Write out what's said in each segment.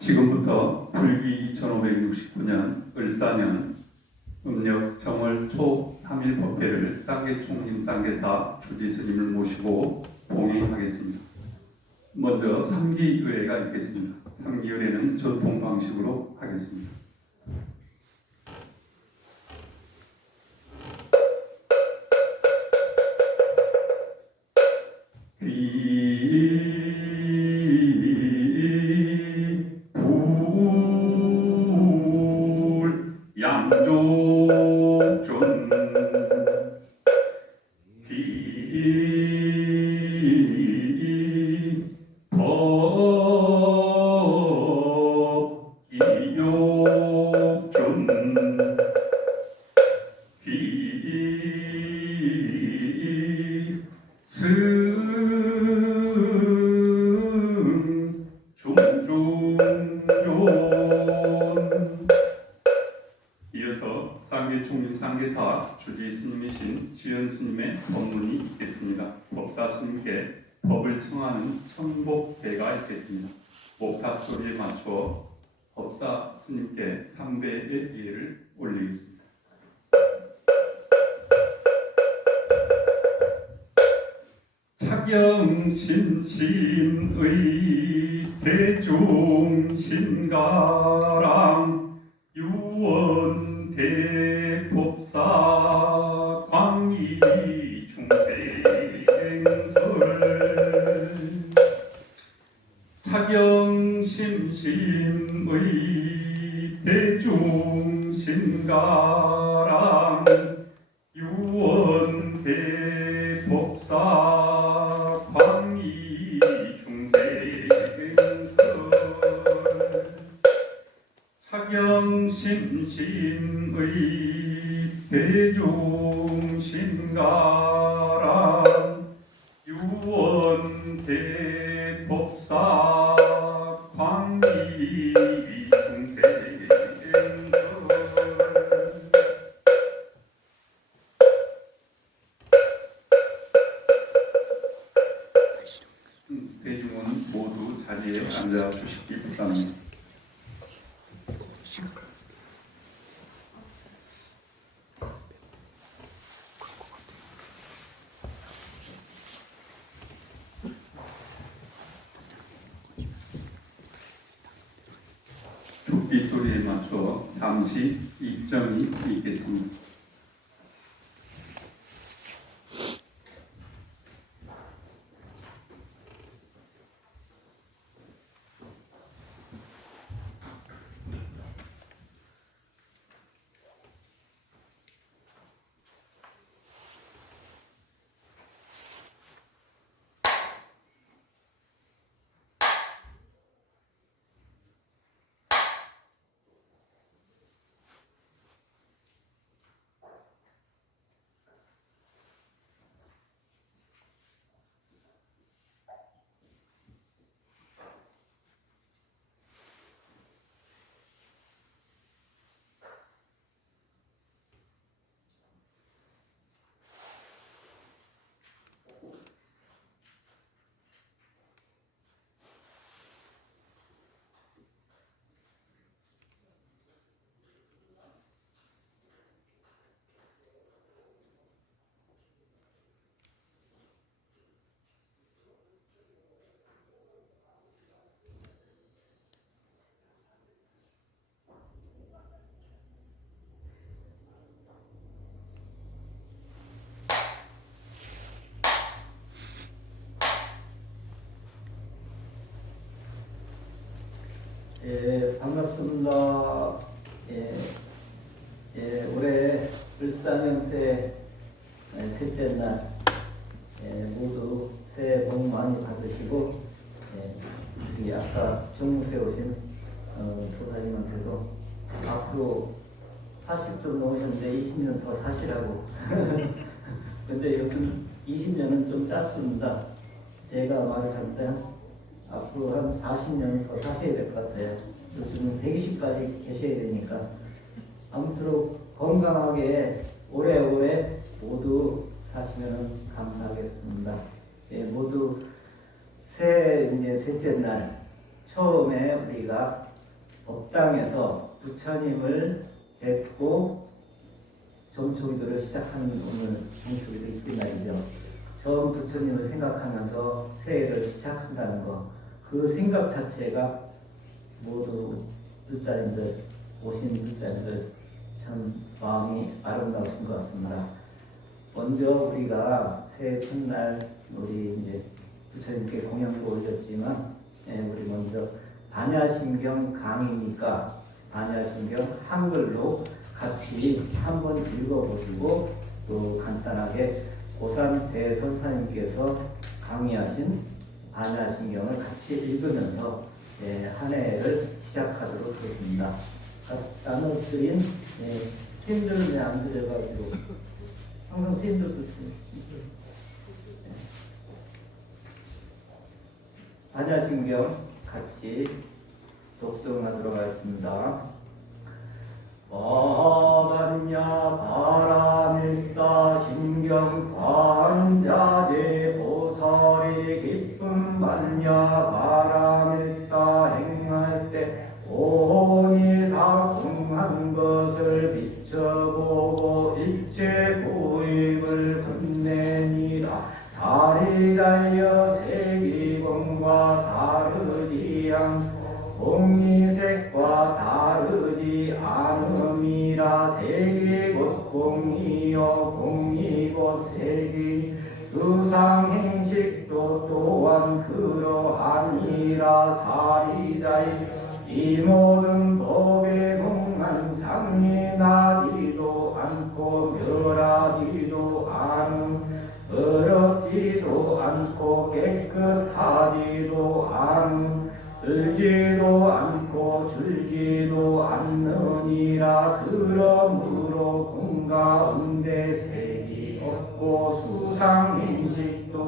지금부터 불기 2569년 을사년 음력 정월 초 3일 법회를 쌍계총림 쌍계사 주지스님을 모시고 봉행하겠습니다. 먼저 삼기의례가 있겠습니다. 삼기의례는 전통 방식으로 하겠습니다. 양족존 이어서 쌍계총림 쌍계사 주지 스님이신 지연 스님의 법문이 있겠습니다. 법사 스님께 법을 청하는 청복대가 있겠습니다. 목탁 소리에 맞춰 법사 스님께 3배의 예를 올리겠습니다. 차경심심의 대중신가랑 유원대법사 광이중생설 차경심심의 대중신가랑 유원대법사 광이중생설 차경심심의 대중신가랑 유원대법사 광이중생설 대중은 모두 자리에 앉아 주시기 바랍니다. 툭비 소리에 맞춰 잠시 입점이 있겠습니다. 반갑습니다. 올해 을사년새 셋째 날 모두 새해 복 많이 받으시고 우리 아까 정무세 오신 조사님한테도 앞으로 80좀 넘으셨는데 20년 더 사시라고 근데 요즘 20년은 좀 짧습니다. 제가 말할 때 앞으로 한 40년 더 사셔야 될 것 같아요. 요즘은 120까지 계셔야 되니까 아무쪼록 건강하게 오래오래 모두 사시면 감사하겠습니다. 모두 새해 이제 셋째 날 처음에 우리가 법당에서 부처님을 뵙고 정초기도를 시작하는 오늘 정초기도 있단 말이죠. 처음 부처님을 생각하면서 새해를 시작한다는 것, 그 생각 자체가 모두 불자님들, 오신 불자님들 참 마음이 아름다우신 것 같습니다. 먼저 우리가 새해 첫날 우리 이제 부처님께 공양도 올렸지만, 우리 먼저 반야심경 강의니까 반야심경 한글로 같이 한번 읽어보시고 또 간단하게 고산 대선사님께서 강의하신 반야심경을 같이 읽으면서 한 해를 시작하도록 하겠습니다. 나눠드린 스님들은 왜 안 드려가지고 항상 스님들도 반야심경 같이 독송하도록 하겠습니다. 만야 바람일다 신경 관자재 보살이 기쁨 만야 바람일다 행할 때 온이 다 궁한 것을 비춰보고 일체 부입을 건네니라. 달이 잘려 세기공과 다르지 않고 공이색과 다르지 않음이라. 색이 곧 공이요 공이 곧 색이 의상행식도 또한 그러하니라. 사리자이 이 모든 법에 공한 상이 나지도 않고 멸하지도 않음 더럽지도 않고 깨끗하지도 않음 들지도 않고 줄지도 않느니라. 그러므로 공 가운데 색이 없고 수상인식도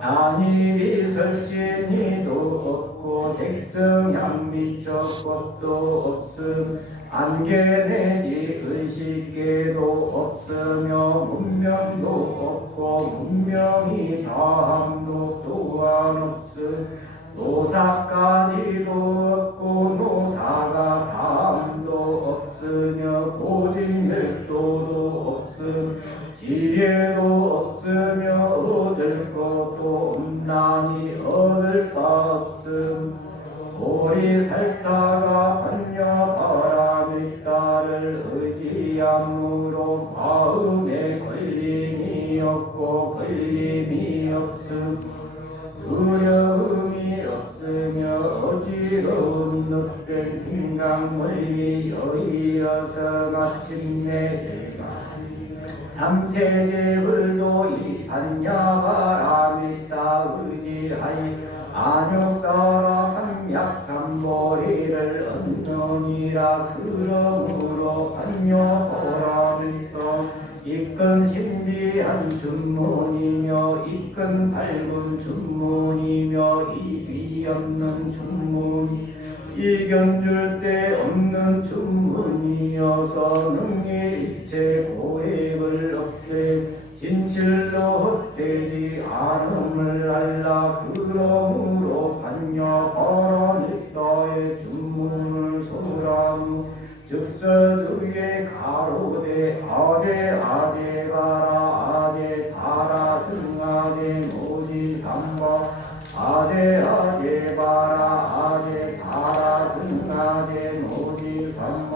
아니 설신이도 없고 색성향 미적 것도 없음 안개 내지 의식계도 없으며 문명도 없고 문명이 다함도 또한 없음 노사까지도 없고 노사가 다함도 없으며 고진멸도도 없음 지혜도 없으며 얻을 것도 없나니 얻을 바 없음 오리 살다가 반야 바람이 따를 의지함으로 마음에 걸림이 없고 걸림이 없음 두려움이 없으며 어지러운 늑된 생각 멀리 여의어서 마침내 삼세제불도 이 반야바람이 따 의지하이 안욕 따라 삼약삼보리를 얻느니라. 그러므로 반야바람이 따 이끈 신비한 준문이며 이끈 밝은 준문이며 이비 없는 준문 이견줄 데 없는 준문이어서 능히 일체 고액을 없애 진실로 헛되지 않음을 알라. 그러므로 반야 바람일다의 준문을 소라무 즉서주에 가로되 아제 아제가라 아제 바라 승아제 모지 삼바 아제 아제바라 아제 바라 승아제 모지 삼바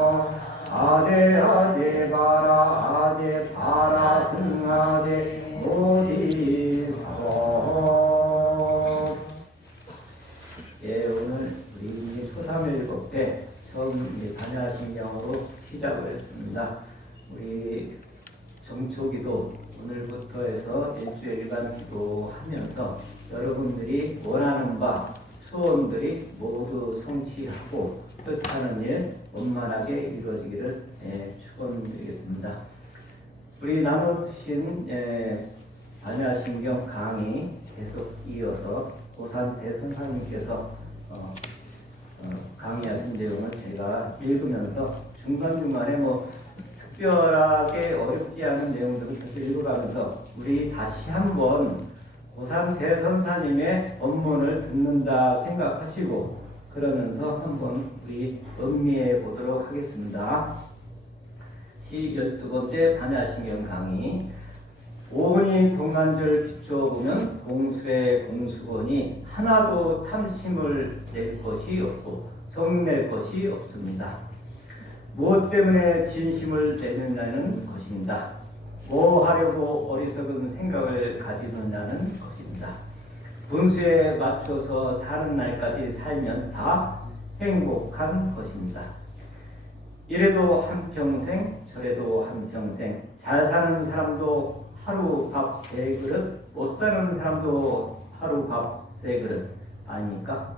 아제 아제바라 아제 바라 승아제 모지 삼바. 오늘 우리 초삼일곱회 처음 반야심경으로 시작을 했습니다. 우리 정초기도 오늘부터 해서 일주일간 기도하면서 여러분들이 원하는 바 소원들이 모두 성취하고 뜻하는 일 원만하게 이루어지기를 축원드리겠습니다. 우리 나누신 반야심경 강의 계속 이어서 고산 대선사님께서 강의하신 내용을 제가 읽으면서 중간중간에 특별하게 어렵지 않은 내용들을 계속 읽어가면서 우리 다시 한번 고산 대선사님의 법문을 듣는다 생각하시고 그러면서 한번 우리 음미해 보도록 하겠습니다. 12번째 반야신경 강의. 오은이 공간절 비춰보면 공수의 공수원이 하나도 탐심을 낼 것이 없고 성낼 것이 없습니다. 무엇 때문에 진심을 내느냐는 것입니다. 뭐 하려고 어리석은 생각을 가지느냐는 것입니다. 분수에 맞춰서 사는 날까지 살면 다 행복한 것입니다. 이래도 한평생 저래도 한평생 잘 사는 사람도 하루 밥 3그릇 못 사는 사람도 하루 밥 3그릇 아닙니까?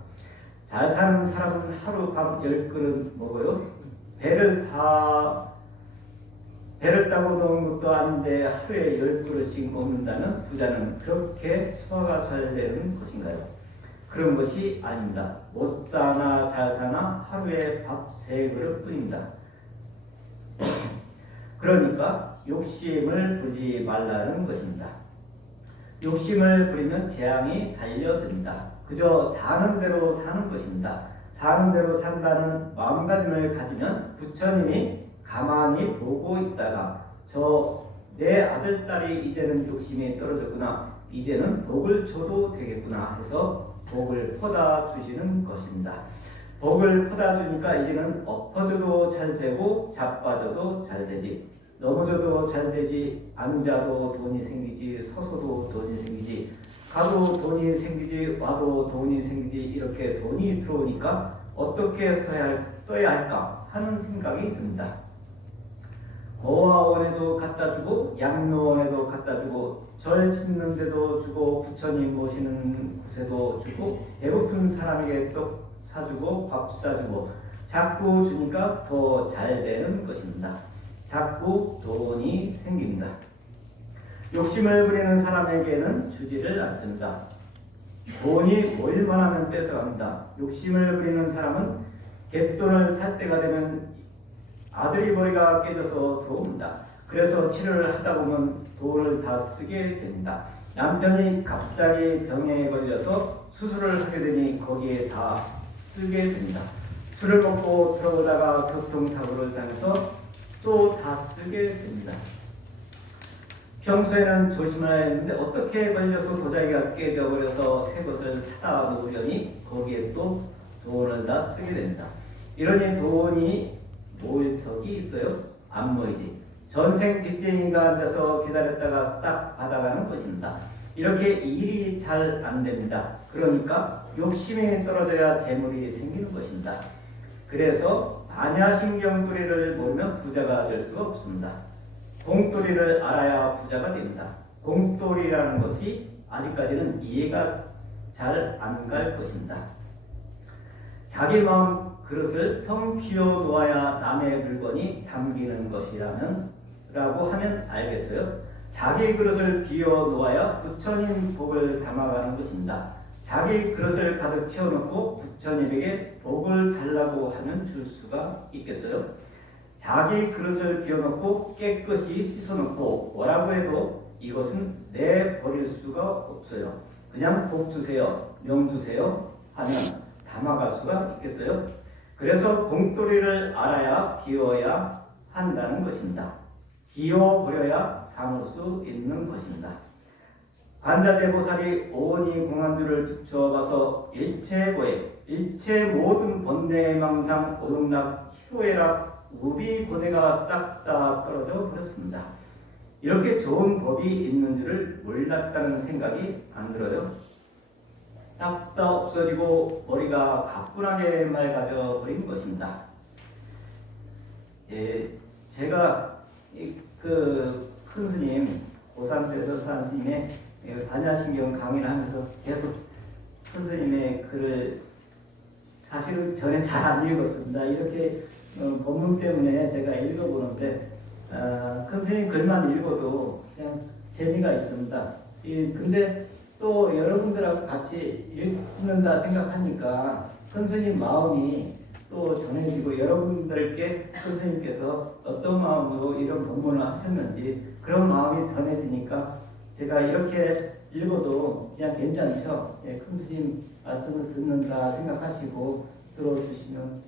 잘 사는 사람은 하루 밥 10그릇 먹어요. 배를 따고 놓은 것도 아닌데 하루에 10그릇씩 먹는다면 부자는 그렇게 소화가 잘 되는 것인가요? 그런 것이 아닙니다. 못 사나 잘 사나 하루에 밥 3그릇 뿐입니다. 그러니까 욕심을 부리지 말라는 것입니다. 욕심을 부리면 재앙이 달려듭니다. 그저 사는 대로 사는 것입니다. 사는 대로 산다는 마음가짐을 가지면 부처님이 가만히 보고 있다가 내 아들, 딸이 이제는 욕심이 떨어졌구나, 이제는 복을 줘도 되겠구나 해서 복을 퍼다 주시는 것입니다. 복을 퍼다 주니까 이제는 엎어져도 잘 되고 자빠져도 잘 되지, 넘어져도 잘 되지, 앉아도 돈이 생기지, 서서도 돈이 생기지, 가도 돈이 생기지, 와도 돈이 생기지, 이렇게 돈이 들어오니까 어떻게 써야 할까 하는 생각이 듭니다. 고아원에도 갖다 주고 양로원에도 갖다 주고 절 짓는 데도 주고 부처님 모시는 곳에도 주고 배고픈 사람에게 떡 사주고 밥 사주고 자꾸 주니까 더 잘 되는 것입니다. 자꾸 돈이 생깁니다. 욕심을 부리는 사람에게는 주지를 않습니다. 돈이 모일만 하면 뺏어갑니다. 욕심을 부리는 사람은 갯돈을 탈 때가 되면 아들이 머리가 깨져서 들어옵니다. 그래서 치료를 하다 보면 돈을 다 쓰게 됩니다. 남편이 갑자기 병에 걸려서 수술을 하게 되니 거기에 다 쓰게 됩니다. 술을 먹고 들어오다가 교통사고를 당해서 또 다 쓰게 됩니다. 평소에는 조심해야 했는데 어떻게 걸려서 도자기가 깨져버려서 새 것을 사다 놓으려니 거기에 또 돈을 다 쓰게 됩니다. 이러니 돈이 모일 턱이 있어요? 안 모이지. 전생 빚쟁이가 앉아서 기다렸다가 싹 받아가는 것입니다. 이렇게 일이 잘 안 됩니다. 그러니까 욕심이 떨어져야 재물이 생기는 것입니다. 그래서 반야신경도리를 모르면 부자가 될 수가 없습니다. 공도리를 알아야 부자가 됩니다. 공도리라는 것이 아직까지는 이해가 잘 안 갈 것입니다. 자기 마음 그릇을 텅 비워 놓아야 남의 물건이 담기는 것이라고 하면 알겠어요. 자기 그릇을 비워 놓아야 부처님 복을 담아가는 것입니다. 자기 그릇을 가득 채워놓고 부처님에게 복을 달라고 하면 줄 수가 있겠어요? 자기 그릇을 비워놓고 깨끗이 씻어놓고 뭐라고 해도 이것은 내버릴 수가 없어요. 그냥 복 주세요, 명 주세요 하면 담아갈 수가 있겠어요? 그래서 공도리를 알아야 비워야 한다는 것입니다. 비워버려야 담을 수 있는 것입니다. 관자재보살이 오은이 공안주를 비추어가서 일체고에 일체 모든 번뇌망상 오동락 희로애락 우비 고뇌가 싹 다 떨어져 버렸습니다. 이렇게 좋은 법이 있는 줄을 몰랐다는 생각이 안 들어요? 싹 다 없어지고 머리가 가뿐하게 맑아져 버린 것입니다. 제가 큰 스님 고산대서산 스님의 반야신경 강의를 하면서 계속 큰 스님의 글을 사실은 전에 잘 안 읽었습니다. 이렇게 법문 때문에 제가 읽어보는데 큰 스님 글만 읽어도 그냥 재미가 있습니다. 근데 또 여러분들하고 같이 읽는다 생각하니까 큰 스님 마음이 또 전해지고 여러분들께 큰 스님께서 어떤 마음으로 이런 법문을 하셨는지 그런 마음이 전해지니까 제가 이렇게 읽어도 그냥 괜찮죠. 예, 큰 스님 말씀을 듣는다 생각하시고 들어주시면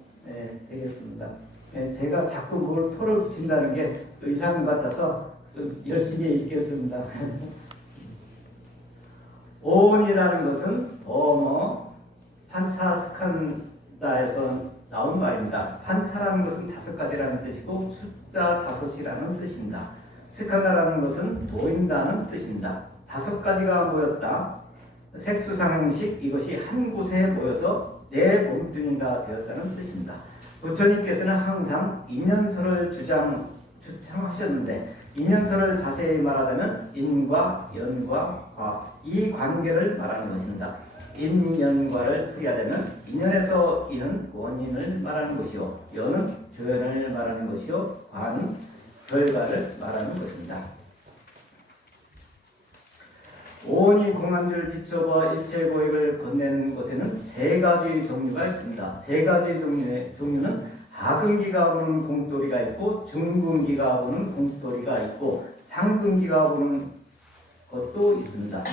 되겠습니다. 예, 제가 자꾸 그걸 토를 붙인다는 게 또 이상한 것 같아서 좀 열심히 읽겠습니다. 오온이라는 것은 판차스칸다에서 나온 말입니다. 판차라는 것은 5가지라는 뜻이고 숫자 5이라는 뜻입니다. 스칸다라는 것은 모인다는 뜻입니다. 5가지가 모였다. 색수상행식 이것이 한 곳에 모여서 내 몸뚱이가 되었다는 뜻입니다. 부처님께서는 항상 이면서를 주창하셨는데 이면서를 자세히 말하자면 인과 연과 과 이 관계를 말하는 것입니다. 인연과를 풀이하자면 인연에서 이는 원인을 말하는 것이요 연은 조연을 말하는 것이요 과는 결과를 말하는 것입니다. 오온이 공안주를 비춰봐 일체 고액을 건네는 것에는 3가지 종류가 있습니다. 3가지 종류는 하근기가 부는 공돌이가 있고 중근기가 부는 공돌이가 있고 상근기가 부는 것도 있습니다.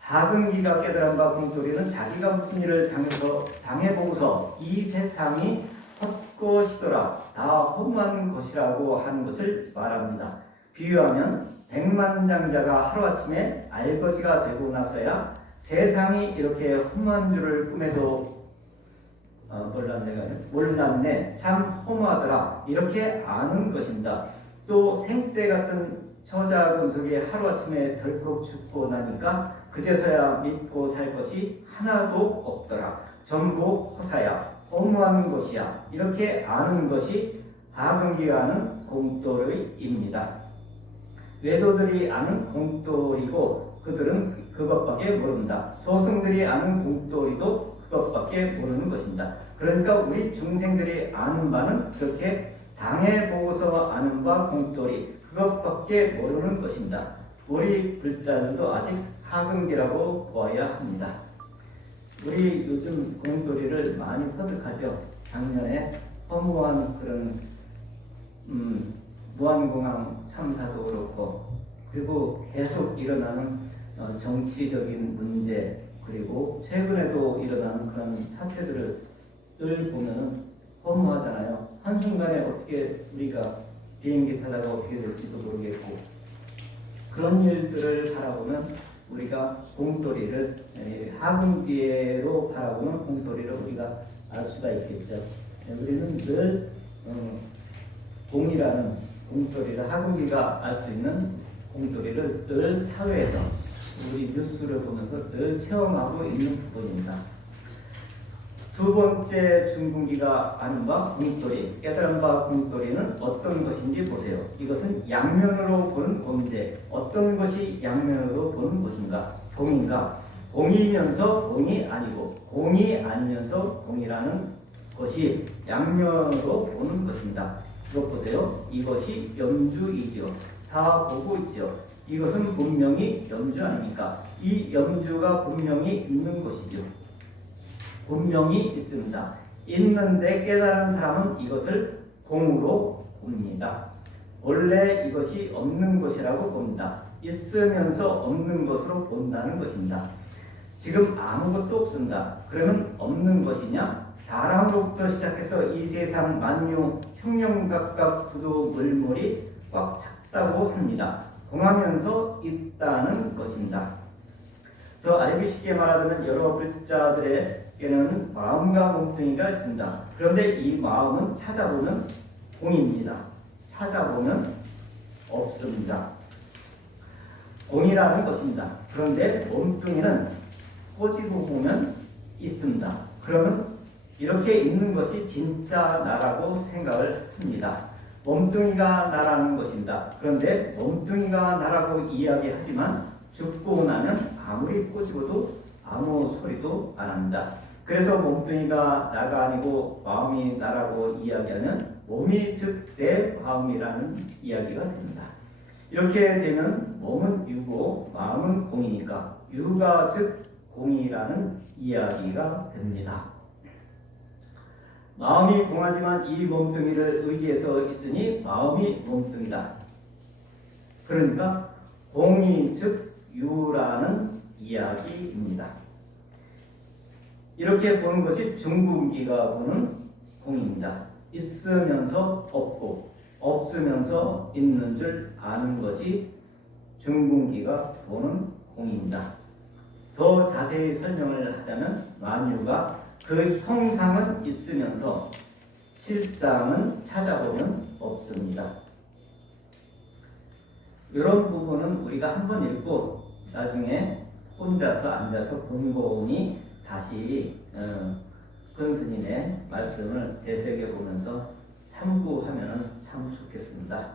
하근기가 깨달은 바 공돌이는 자기가 무슨 일을 당해보고서 이 세상이 헛것이더라 다 험한 것이라고 하는 것을 말합니다. 비유하면 백만장자가 하루아침에 알거지가 되고 나서야 세상이 이렇게 험한 줄을 꿈에도 몰랐네 참 험하더라 이렇게 아는 것입니다. 또 생때 같은 처자금속이 하루아침에 덜컥 죽고 나니까 그제서야 믿고 살 것이 하나도 없더라 전부 허사야 허무한 것이야 이렇게 아는 것이 하근기가 아는 공돌이입니다. 외도들이 아는 공돌이고 그들은 그것밖에 모릅니다. 소승들이 아는 공돌이도 그것밖에 모르는 것입니다. 그러니까 우리 중생들이 아는 바는 그렇게 당해보고서 아는 바 공돌이 그것밖에 모르는 것입니다. 우리 불자들도 아직 하근기라고 보아야 합니다. 우리 요즘 공돌이를 많이 터득하죠. 작년에 허무한 그런 무한공항 참사도 그렇고 그리고 계속 일어나는 정치적인 문제 그리고 최근에도 일어나는 그런 사태들을 늘 보면 허무하잖아요. 한순간에 어떻게 우리가 비행기 타다가 어떻게 될지도 모르겠고 그런 일들을 바라보면 우리가 공돌이를 하근기로 바라보는 공돌이를 우리가 알 수가 있겠죠. 우리는 늘 공이라는 공돌이를 하근기가 알 수 있는 공돌이를 늘 사회에서 우리 뉴스를 보면서 늘 체험하고 있는 부분입니다. 두 번째 중근기가 아는 바 공돌이, 깨달은 바 공돌이는 어떤 것인지 보세요. 이것은 양면으로 보는 공인데 어떤 것이 양면으로 보는 것인가? 공인가? 공이면서 공이 아니고 공이 아니면서 공이라는 것이 양면으로 보는 것입니다. 이것 보세요. 이것이 염주이지요. 다 보고 있지요. 이것은 분명히 염주 아닙니까? 이 염주가 분명히 있는 것이죠. 분명히 있습니다. 있는데 깨달은 사람은 이것을 공으로 봅니다. 원래 이것이 없는 것이라고 봅니다. 있으면서 없는 것으로 본다는 것입니다. 지금 아무것도 없습니다. 그러면 없는 것이냐? 사람으로부터 시작해서 이 세상 만유 청룡각각 부두 물물이 꽉 찼다고 합니다. 공하면서 있다는 것입니다. 더 알기 쉽게 말하자면 여러 불자들에게는 마음과 몸뚱이가 있습니다. 그런데 이 마음은 찾아보면 공입니다. 찾아보면 없습니다. 공이라는 것입니다. 그런데 몸뚱이는 꼬집어 보면 있습니다. 그러면 이렇게 있는 것이 진짜 나라고 생각을 합니다. 몸뚱이가 나라는 것입니다. 그런데 몸뚱이가 나라고 이야기하지만 죽고 나면 아무리 꼬집어도 아무 소리도 안 합니다. 그래서 몸뚱이가 나가 아니고 마음이 나라고 이야기하면 몸이 즉 내 마음이라는 이야기가 됩니다. 이렇게 되면 몸은 유고 마음은 공이니까 유가 즉 공이라는 이야기가 됩니다. 마음이 공하지만 이 몸뚱이를 의지해서 있으니 마음이 몸뚱이다. 그러니까 공이 즉 유라는 이야기입니다. 이렇게 보는 것이 중분기가 보는 공입니다. 있으면서 없고 없으면서 있는 줄 아는 것이 중분기가 보는 공입니다. 더 자세히 설명을 하자면 만유가 그 형상은 있으면서 실상은 찾아보면 없습니다. 이런 부분은 우리가 한번 읽고 나중에 혼자서 앉아서 곰곰이 다시 큰 스님의 말씀을 되새겨보면서 참고하면 참 좋겠습니다.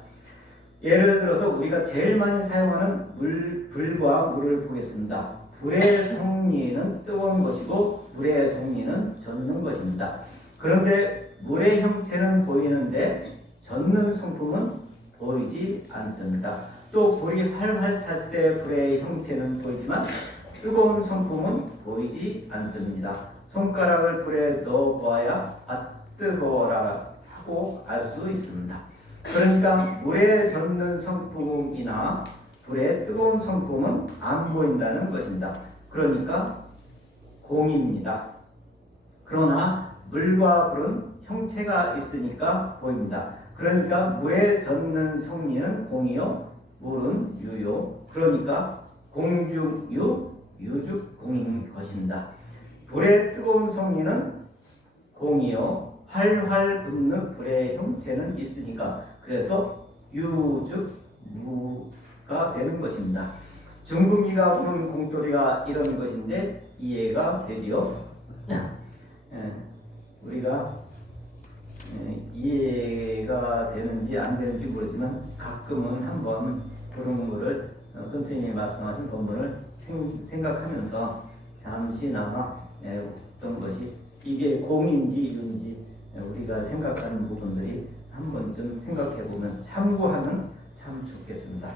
예를 들어서 우리가 제일 많이 사용하는 불과 물을 보겠습니다. 불의 성리는 뜨거운 것이고 물의 성리는 젖는 것입니다. 그런데 물의 형체는 보이는데 젖는 성품은 보이지 않습니다. 또 불이 활활 탈 때 불의 형체는 보이지만 뜨거운 성품은 보이지 않습니다. 손가락을 불에 넣어봐야 뜨거워라 하고 알 수 있습니다. 그러니까 물에 젖는 성품이나 불의 뜨거운 성품은 안 보인다는 것입니다. 그러니까 공입니다. 그러나 물과 불은 형체가 있으니까 보입니다. 그러니까 물에 젖는 성리는 공이요, 물은 유요. 그러니까 공중유, 유죽공인 것입니다. 불의 뜨거운 성리는 공이요, 활활 붙는 불의 형체는 있으니까 그래서 유죽무가 되는 것입니다. 중분기가 부는 공돌이가 이런 것인데 이해가 되지요? 우리가 이해가 되는지 안 되는지 모르지만 가끔은 한번 그런 거를 선생님이 말씀하신 본문을 생각하면서 잠시나마 어떤 것이 이게 공인지 유인지 우리가 생각하는 부분들이 한번 좀 생각해 보면 참고하면 참 좋겠습니다.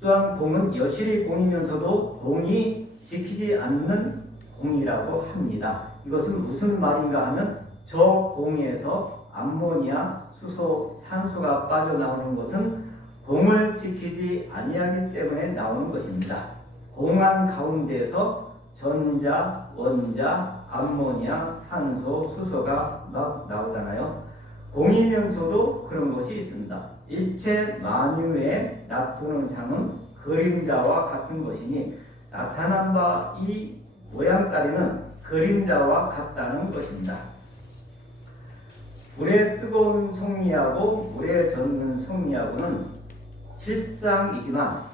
또한 공은 여실히 공이면서도 공이 지키지 않는 공이라고 합니다. 이것은 무슨 말인가 하면 저 공에서 암모니아, 수소, 산소가 빠져나오는 것은 공을 지키지 아니하기 때문에 나오는 것입니다. 공안 가운데에서 전자, 원자, 암모니아, 산소, 수소가 막 나오잖아요. 공이면서도 그런 것이 있습니다. 일체 만유에 나타나는 상은 그림자와 같은 것이니 나타난 바 이 모양 따위는 그림자와 같다는 것입니다. 물에 뜨거운 성리하고 물에 젖는 성리하고는 실상이지만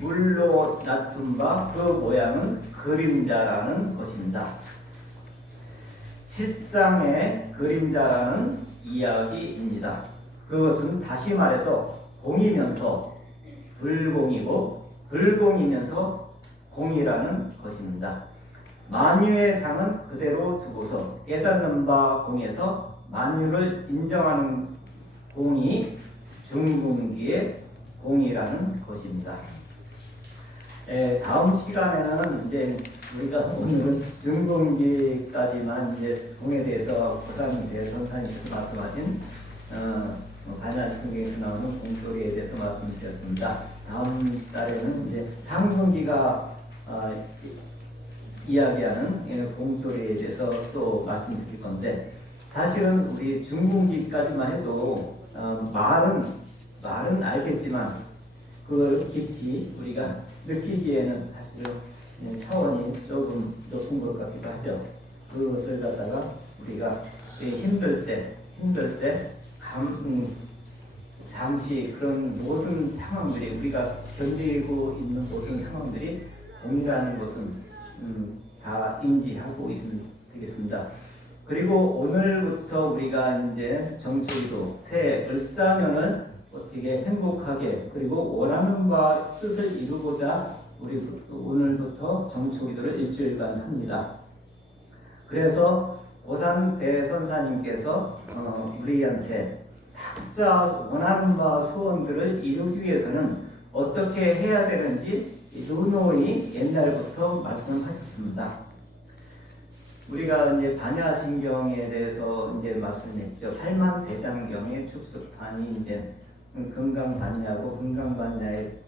물로 나툰 바 그 모양은 그림자라는 것입니다. 실상의 그림자라는 이야기입니다. 그것은 다시 말해서 공이면서 불공이고 불공이면서 공이라는 것입니다. 만유의 상은 그대로 두고서 깨닫는 바 공에서 만유를 인정하는 공이 중분기의 공이라는 것입니다. 다음 시간에는 이제 우리가 오늘은 중분기까지만 이제 공에 대해서 고상에 대해서 선생님께서 말씀하신 반야경에서 나오는 공돌이에 대해서 말씀드렸습니다. 다음 달에는 이제 상분기가 이야기하는 공돌이에 대해서 또 말씀드릴 건데 사실은 우리 중분기까지만 해도 말은 알겠지만 그걸 깊이 우리가 느끼기에는 사실 차원이 조금 높은 것 같기도 하죠. 그것을 갖다가 우리가 힘들 때 잠시 그런 모든 상황들이 우리가 견디고 있는 모든 상황들이 공이라는 것은 다 인지하고 있으면 되겠습니다. 그리고 오늘부터 우리가 이제 정초기도 새 을사년을 어떻게 행복하게 그리고 원하는 바 뜻을 이루고자 우리 오늘부터 정초기도를 일주일간 합니다. 그래서 고산 대선사님께서 우리한테 각자 원하는 바 소원들을 이루기 위해서는 어떻게 해야 되는지 누누이 옛날부터 말씀하셨습니다. 우리가 이제 반야신경에 대해서 이제 말씀했죠. 팔만대장경의 축습판이 이제 건강반야고 건강반야의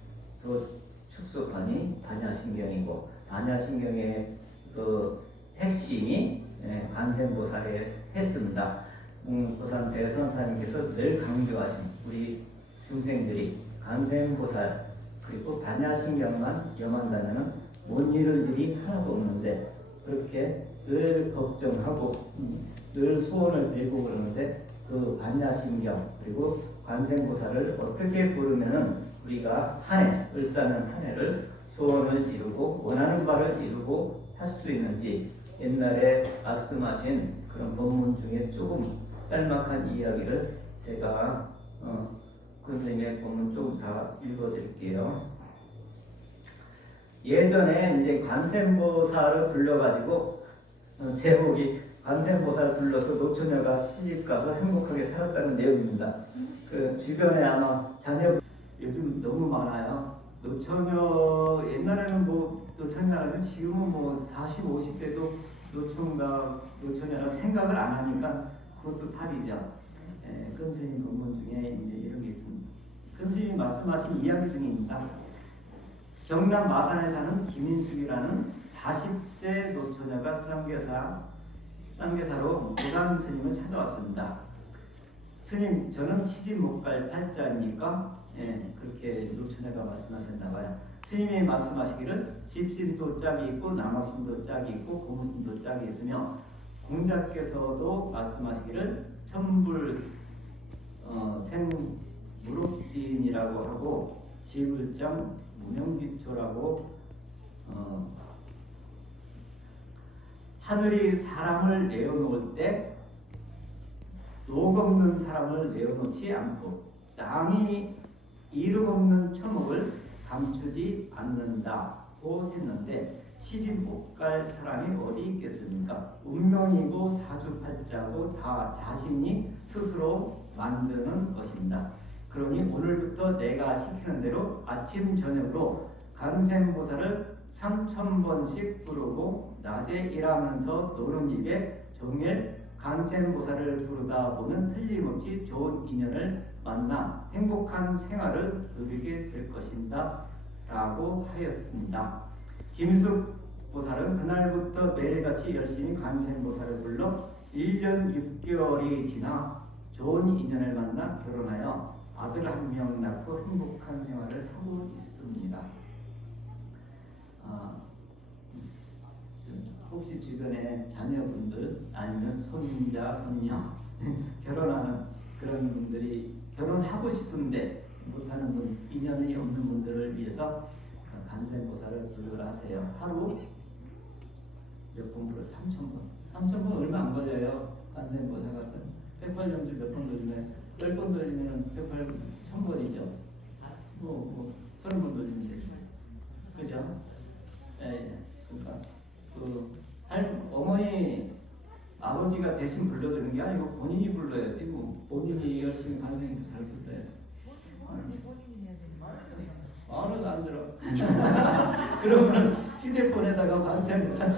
또 축소판이 반야신경이고 반야신경의 그 핵심이 관세음보살에 했습니다. 보살 대선사님께서 늘 강조하신 우리 중생들이 관세음보살 그리고 반야신경만 염한다면 못 이룰 일이 하나도 없는데 그렇게 늘 걱정하고 늘 소원을 빌고 그러는데 그 반야신경 그리고 관세음보살을 어떻게 부르면은 우리가 한 해, 을사는 한 해를 소원을 이루고 원하는 바를 이루고 할 수 있는지 옛날에 말씀하신 그런 본문 중에 조금 짤막한 이야기를 제가 선생님의 본문 조금 다 읽어드릴게요. 예전에 이제 관세음보살을 불러가지고 제목이 관세음보살 불러서 노처녀가 시집가서 행복하게 살았다는 내용입니다. 그 주변에 아마 자녀 요즘 너무 많아요. 노처녀 옛날에는 뭐 노처녀라면 지금은 뭐 40, 50대도 노처녀라 생각을 안 하니까 그것도 탈이죠. 큰 스님 본문 중에 이제 이런 게 있습니다. 큰 스님이 말씀하신 이야기 중입니다. 경남 마산에 사는 김인숙이라는 40세 노처녀가 쌍계사로 무당 스님을 찾아왔습니다. 스님, 저는 시집 못 갈 팔자입니까? 그렇게 노처녀가 말씀하셨나 봐요. 스님이 말씀하시기를 집신도 짝이 있고 남학신도 짝이 있고 고무신도 짝이 있으며 공자께서도 말씀하시기를 천불 생무록지인이라고 하고 지불정 무명지초라고 하늘이 사람을 내어놓을 때 녹 없는 사람을 내어놓지 않고 땅이 이름 없는 초목을 감추지 않는다고 했는데 시집 못 갈 사람이 어디 있겠습니까? 운명이고 사주팔자고 다 자신이 스스로 만드는 것입니다. 그러니 오늘부터 내가 시키는 대로 아침 저녁으로 관세음보살을 3000번씩 부르고 낮에 일하면서 노는 입에 종일 관세음보살을 부르다 보면 틀림없이 좋은 인연을 만나 행복한 생활을 누리게 될 것입니다. 라고 하였습니다. 김숙 보살은 그날부터 매일같이 열심히 관세음보살을 불러 1년 6개월이 지나 좋은 인연을 만나 결혼하여 아들 한 명 낳고 행복한 생활을 하고 있습니다. 혹시 주변에 자녀분들 아니면 손자, 손녀 결혼하는 그런 분들이 결혼하고 싶은데 못하는 분, 인연이 없는 분들을 위해서 관세음보살을 불러라 하세요. 하루 몇 번 불러? 3000번. 3000번 얼마 안 걸려요. 관세음보살 같은 108점주 몇 번 돌리면 10번 돌리면 1000번이죠. 뭐 30번 돌리면 되죠. 그죠? 그러니까 어머니 아버지가 대신 불러주는 게 아니고 본인이 불러야지. 뭐 본인이 열심히 관세음보살 불러야지. 본인이 해야 되는 거야. 말을 안 들어. 그러면 휴대폰에다가 관세음보살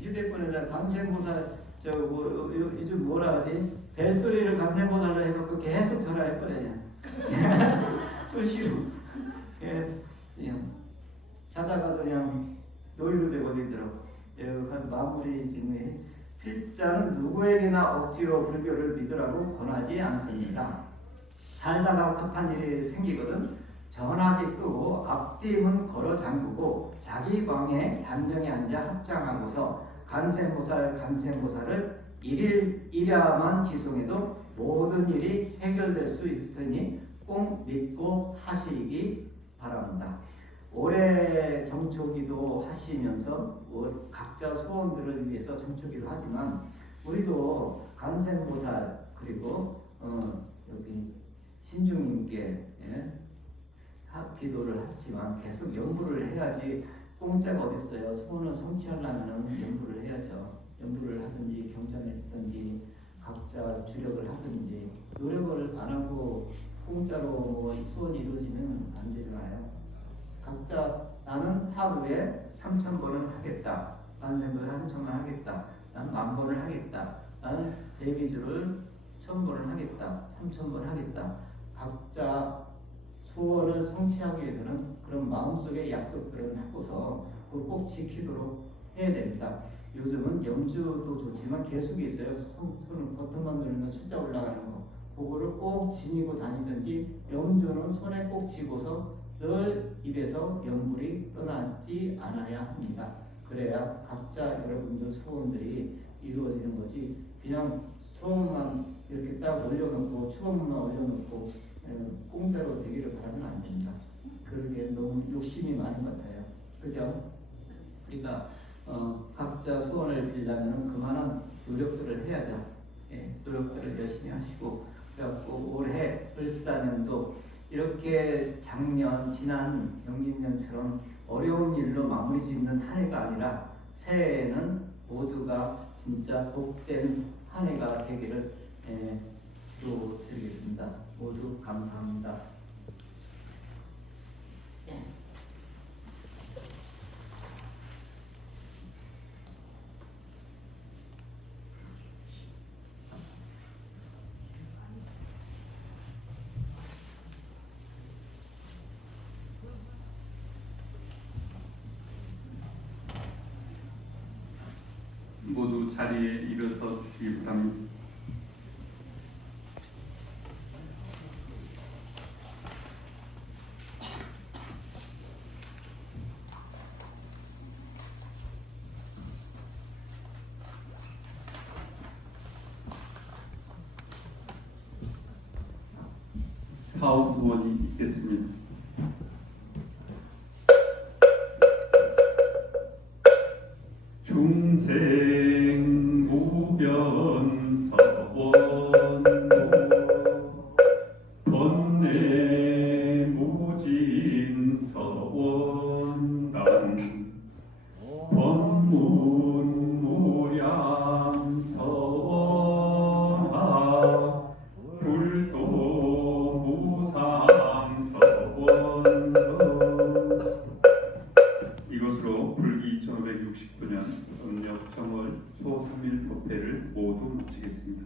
휴대폰에다가 관세음보살 요즘 뭐라 하지? 벨소리를 관세음보살로 해갖고 계속 전화할 거래냐. 수시로. 자다가도 그냥 노이로 되버리더라고. 한 마무리 질문이 필자는 누구에게나 억지로 불교를 믿으라고 권하지 않습니다. 살다가 급한 일이 생기거든 전화기 끄고 앞뒤 문 걸어 잠그고 자기 방에 단정히 앉아 합장하고서 관세음보살을 일야만 지송해도 모든 일이 해결될 수 있으니 꼭 믿고 하시기 바랍니다. 올해 정초기도 하시면서 각자 소원들을 위해서 정초기도 하지만 우리도 관세음보살 그리고 여기 신중님께 기도를 하지만 계속 연부를 해야지. 공짜가 어딨어요. 소원을 성취하려면 연부를 해야죠. 연부를 하든지 경전을 듣든지 각자 주력을 하든지 노력을 안 하고 공짜로 뭐 소원이 이루어지면 안 되잖아요. 각자 나는 하루에 3000번을 하겠다. 관세음보살 3000번 하겠다. 나는 10,000번을 하겠다. 나는 대비주를 2,000번을 하겠다, 3,000번을 하겠다. 각자 소원을 성취하기 위해서는 그런 마음속의 약속들을 하고서 그걸 꼭 지키도록 해야 됩니다. 요즘은 염주도 좋지만 개수기 있어요. 손을 버튼만 누르면 숫자 올라가는 거. 그거를 꼭 지니고 다니든지 염주는 손에 꼭 쥐고서 늘 입에서 염불이 떠나지 않아야 합니다. 그래야 각자 여러분들 소원들이 이루어지는 거지. 그냥 소원만 이렇게 딱 올려놓고 추원만 올려놓고 공짜로 되기를 바라면 안 됩니다. 그러기에 너무 욕심이 많은 것 같아요. 그죠? 그러니까 각자 소원을 빌려면 그만한 노력들을 해야죠. 예, 노력들을 열심히 하시고 그래갖고 올해 을사년도 이렇게 작년 지난 경진년처럼 어려운 일로 마무리 짓는 한 해가 아니라 새해에는 모두가 진짜 복된 한 해가 되기를 기도드리겠습니다. 모두 감사합니다. 모두 자리에 일어서 주시기 바랍니다. 사업 소원이 있겠습니다. 중생 무변 서원도 번뇌 무진 서원당 법문 무량 서원하 불도 무상 서원서. 이것으로 불기 1569년 음력 정월 소 3일 법회를 모두 마치겠습니다.